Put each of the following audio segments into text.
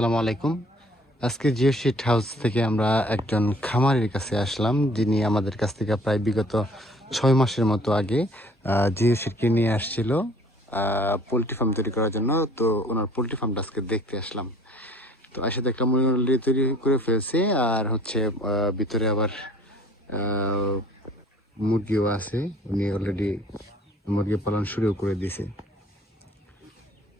আসসালামু আলাইকুম। আজকে জিও শিট হাউস থেকে আমরা একজন খামারের কাছে আসলাম, যিনি আমাদের কাছ থেকে প্রায় বিগত ছয় মাসের মতো আগে জিও শিটকে নিয়ে আসছিল পোলট্রি ফার্ম তৈরি করার জন্য। তো ওনার পোলট্রি ফার্মটা আজকে দেখতে আসলাম। তো এসে একটা অলরেডি তৈরি করে ফেলছে, আর হচ্ছে ভিতরে আবার মুরগিও আছে। উনি অলরেডি মুরগি পালন শুরু করে দিয়েছে।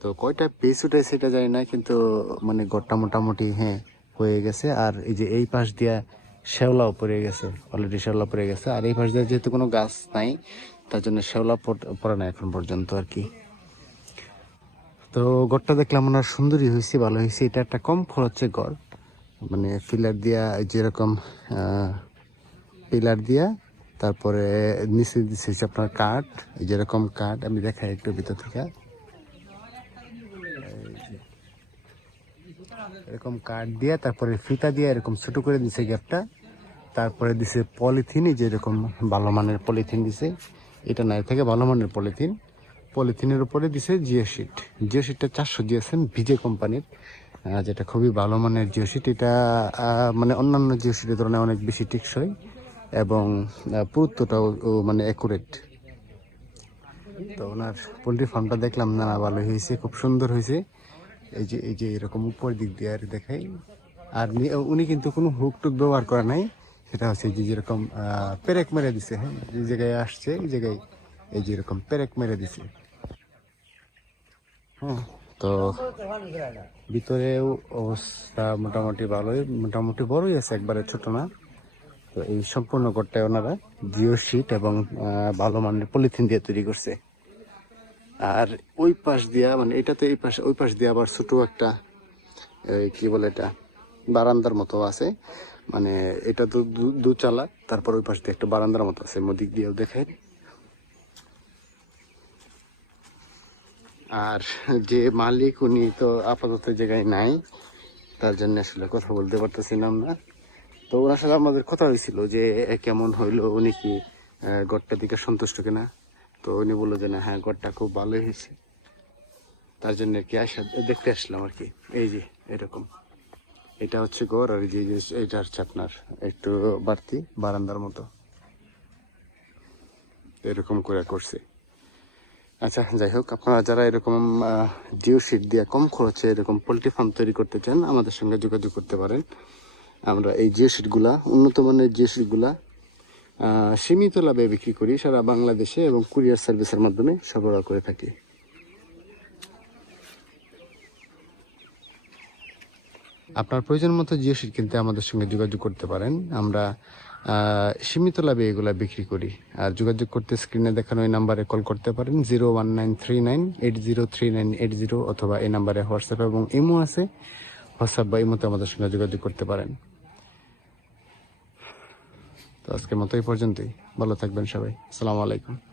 তো কয়টা পিস উঠে সেটা জানি না, কিন্তু মানে গড়টা মোটামুটি হ্যাঁ হয়ে গেছে। আর এই যে এই পাশ দিয়া শ্যাওলাও পড়ে গেছে অলরেডি শ্যাওলা পড়ে গেছে। আর এই পাশ দিয়ে যেহেতু কোনো গাছ নাই, তার জন্য শ্যাওলা পড়- না এখন পর্যন্ত আর কি। তো গড়টা দেখলাম ওনার সুন্দরই হয়েছে, ভালো হয়েছে। এটা একটা কম খরচে গড়। মানে ফিলার দিয়া যেরকম পিলার দিয়া, তারপরে নিচে দিচ্ছে আপনার কাঠ, যেরকম কাঠ। আমি দেখাই একটু ভিতর থেকে। এরকম কাঠ দিয়ে, তারপরে ফিতা দিয়ে এরকম ছোট করে দিছে গ্যাপটা। তারপরে দিছে পলিথিন, এই যে এরকম ভালো মানের পলিথিন দিছে। এটা নাই থেকে ভালো মানের পলিথিন। পলিথিনের উপরে দিছে জিও শিট। জিও শিটটা চারশো দিয়েছেন ভিজে কোম্পানির। যেটা খুবই ভালো মানের জিও শিট। এটা মানে অন্যান্য জিও শিটের তুলনায় অনেক বেশি টেকসই এবং পুরুত্বটাও মানে অ্যাকুরেট তো ওনার পোলট্রি ফার্মটা দেখলাম না, ভালো হয়েছে, খুব সুন্দর হয়েছে। এই যে এই যে এরকম উপর দিক দিয়ে আর দেখাই। আর উনি কিন্তু কোনো হুক টুক ব্যবহার করে নাই। সেটা হচ্ছে যে যেরকম পেরেক মেরে দিছে হ্যাঁ? যে জায়গায় আসছে, এই জায়গায় এই যে এরকম পেরেক মেরে দিছে। হ্যাঁ তো ভিতরেও অবস্থা মোটামুটি ভালোই, মোটামুটি বড়ই আছে, একবারে ছোট না। তো এই সম্পূর্ণ ঘরটায় ওনারা জিও শিট এবং ভালো মানের পলিথিন দিয়ে তৈরি করছে। আর ওই পাশ দিয়া মানে এটা তো এই পাশে, ওই পাশ দিয়ে আবার ছোট একটা কি বলে এটা, বারান্দার মতো আছে। মানে এটা তো দু- দুচালা তারপর ওই পাশ দিয়ে একটা বারান্দার মতো আছে। মদিক দিয়েও দেখেন। আর যে মালিক, উনি তো আপাতত জায়গায় নাই। তার জন্য আসলে কথা বলতে পারতেছিলাম না। তো ওনার সাথে আমাদের কথা হয়েছিল যে কেমন হইল, উনি কি গড়টার দিকে সন্তুষ্ট কিনা? তো উনি বলল যে, না হ্যাঁ গড়টা খুব ভালো হয়েছে। তার জন্য আর কি আসা, দেখতে আসলাম আর কি। এই যে, এরকম। এটা হচ্ছে গড় আর যে এটা হচ্ছে আপনার একটু বাড়তি, বারান্দার মতো। এরকম করে করছে। আচ্ছা যাই হোক, আপনারা যারা এরকম জিও শিট দিয়ে কম খরচে এরকম পোলট্রি ফার্ম তৈরি করতে চান, আমাদের সঙ্গে যোগাযোগ করতে পারেন। আমরা এই জিও শিটগুলা উন্নত মানের জিও শিটগুলা সীমিত লাভে বিক্রি করি সারা বাংলাদেশে এবং কুরিয়ার সার্ভিসের মাধ্যমে সরবরাহ করে থাকি। আপনার প্রয়োজন মতো জিও শিট কিনতে আমাদের সঙ্গে যোগাযোগ করতে পারেন। আমরা সীমিত লাভে এগুলা বিক্রি করি। আর যোগাযোগ করতে স্ক্রিনে দেখানো এই নাম্বারে কল করতে পারেন zero one nine three nine eight zero three nine eight zero অথবা এই নাম্বারে হোয়াটসঅ্যাপ এবং ইমো আছে। হোয়াটসঅ্যাপ বা ইমোতে আমাদের সঙ্গে যোগাযোগ করতে পারেন। তো আজকের মতো এই পর্যন্তই। ভালো থাকবেন সবাই। আসসালামু আলাইকুম।